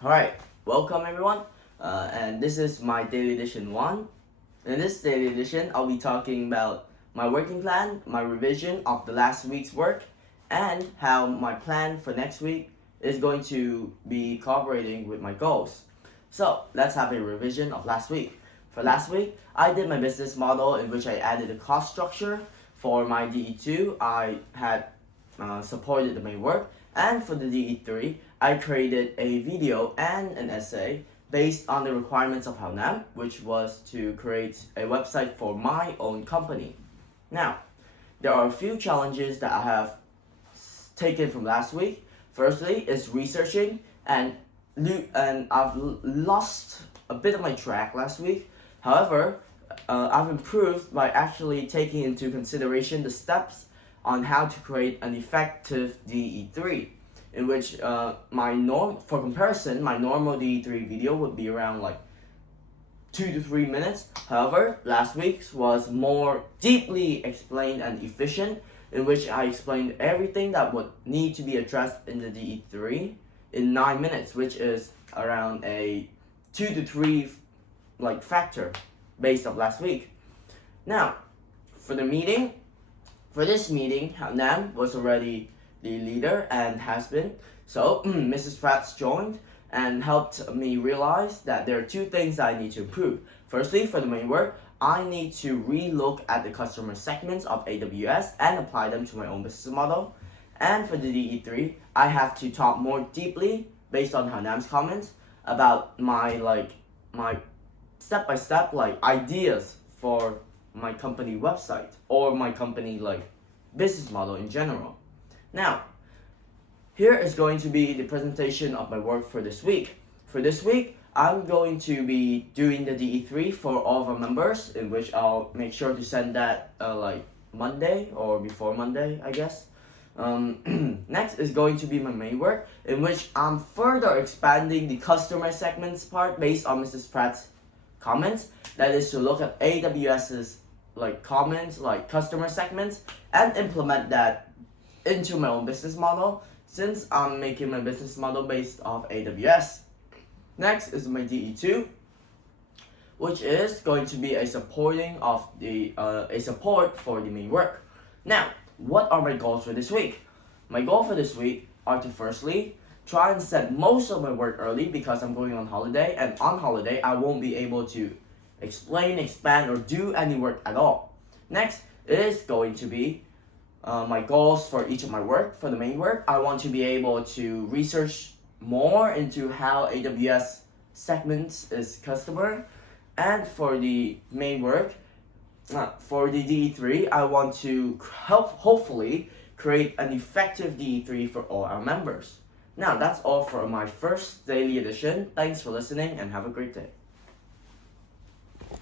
Alright, welcome everyone, and this is my daily edition 1. In this daily edition, I'll be talking about my working plan, my revision of the last week's work, and how my plan for next week is going to be cooperating with my goals. So, let's have a revision of last week. For last week, I did my business model in which I added a cost structure. For my DE2, I had supported the main work, and for the DE3, I created a video and an essay based on the requirements of Haonam, which was to create a website for my own company. Now, there are a few challenges that I have taken from last week. Firstly, is researching, and I've lost a bit of my track last week. However, I've improved by actually taking into consideration the steps on how to create an effective DE3, in which for comparison, my normal DE3 video would be around like 2 to 3 minutes. However, last week's was more deeply explained and efficient, in which I explained everything that would need to be addressed in the DE3 in 9 minutes, which is around a 2 to 3 factor based off last week. Now, for this meeting, Nam was already the leader and has been. So Mrs. Pratt joined and helped me realize that there are two things that I need to improve. Firstly, for the main work, I need to re-look at the customer segments of AWS and apply them to my own business model. And for the DE3, I have to talk more deeply based on Hanam's comments about my step-by-step ideas for my company website or my company business model in general. Now, here is going to be the presentation of my work for this week. For this week, I'm going to be doing the DE3 for all of our members, in which I'll make sure to send that Monday or before Monday, I guess. Next is going to be my main work, in which I'm further expanding the customer segments part based on Mrs. Pratt's comments. That is to look at AWS's comments, customer segments, and implement that into my own business model, since I'm making my business model based off AWS. Next is my DE2, which is going to be a support for the main work. Now, what are my goals for this week? My goal for this week are to firstly try and set most of my work early, because I'm going on holiday, and on holiday I won't be able to explain, expand, or do any work at all. Next is going to be my goals for each of my work. For the main work, I want to be able to research more into how AWS segments its customer. And for the main work, for the DE3, I want to hopefully create an effective DE3 for all our members. Now, that's all for my first daily edition. Thanks for listening and have a great day.